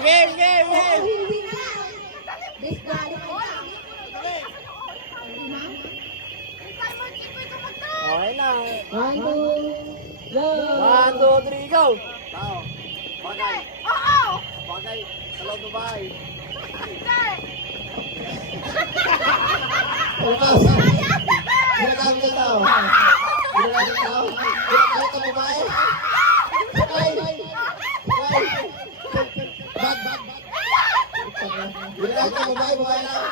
game, game, game. Hindi na. Disqualify ka. Okay na. 1, 2, go. 1, 2, 3, go. Tao. Bagay. Oo! Bagay. Sa loob ng bahay. Hindi! Bukas. Ginagamit ng tao. Ginagamit ng tao. Ginagamit ng babae. Sakay. Sakay. Bag. Ginagamit ng babae. Babae lang.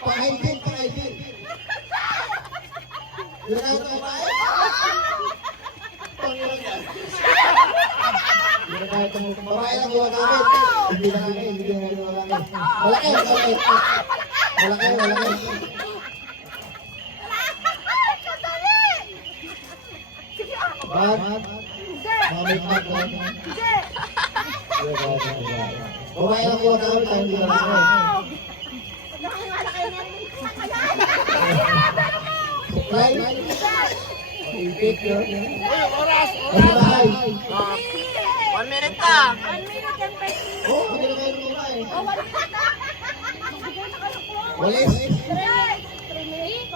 Pangaitin. Pangaitin. Ginagamit ng babae. Ginagamit ng babae lang ginagamit. Hindi na kami. Hindi na kami ginagamit. Malaki. Malaki. Malaki. Malaki. Sandali! Sige, Bag. Hindi! Mamit bag. Hindi! Babae lang ginagamit. Hindi na kami. Oo! Nakakala kayo na rin. Ayan! Supply. Ipit yun. Uy, oras, Babae. Ah, 1 minute na. 1 minute and 20. Oh, hindi na kayo babae. Oh, 1 minute na. Bigay na kayo po. Walis. 3 minutes. 3 minutes.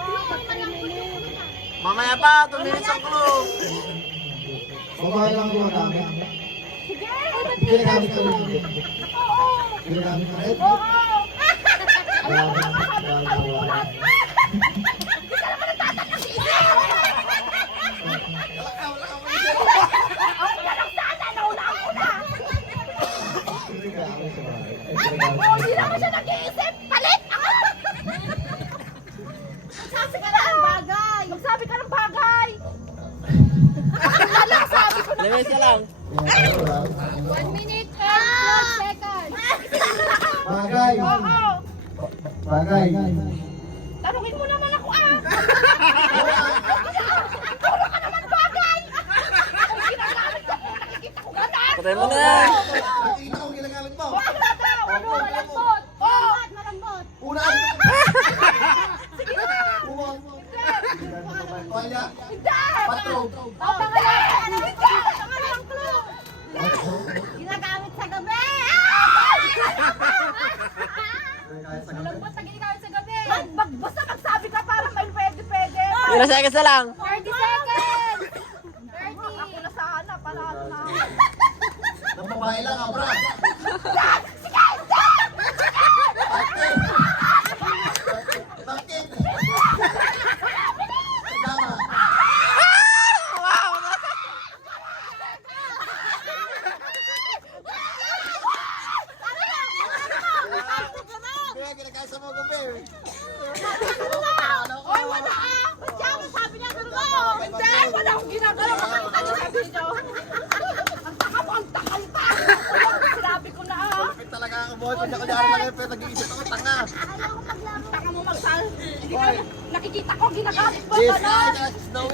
Mamaya pa, 2 minutes ang clue. Babae lang ginagamit. Sige! Ginagamit ka rin. Oo! Ginagamit ka rin. Oo! Alam mo, sabi ko kayo lahat. Hindi ka naman nagtatanong si Isa! Ako na lang sana, naulaan ko na! Oo, hindi na ako siya nag-iisip! Palit! Magsabi ka ng bagay! Magsabi ka ng bagay! Wala lang, sabi ko na Limit ka lang. 1 minute and 12 seconds! Bagay. Oo! Bagay. Tanungin mo naman ako Puro ka naman bagay! Kung ginagamit ko, nakikita ko gano'n! Patay mo na yan. Nakikita ko ginagamit mo. Ano? Malambot! Oo! Malambot! Unaan. Sige na! Umang. Kaya. Hindi! Patro. Pangalan! Hindi! Pangalan ang clue! Ginagamit sa gabi! Malambot na ginagamit sa gabi! Basta magsabi ka para may pwede-pwede! Ilang seconds na lang. 30 seconds! 30! Ako na sana, panalo na ako. Ng babae lang, abra. Bakit? Tama. Kaya ginagaya sa mga gabi. Oy, wala ah! Ba't siya ako sabi niya ganun ako? Hindi! Wala akong ginagawa. Makakita niyo sa video. Ang taka mo, ang takal pa! Sinabi ko na ah! Kapit talaga ang boy. Kung kunyari lang yung nag-iisip ako, tanga. Ang taka mo magsal. Hindi ka nakikita ko, ginagamit mo Yes, gano'n. guys, Snowy.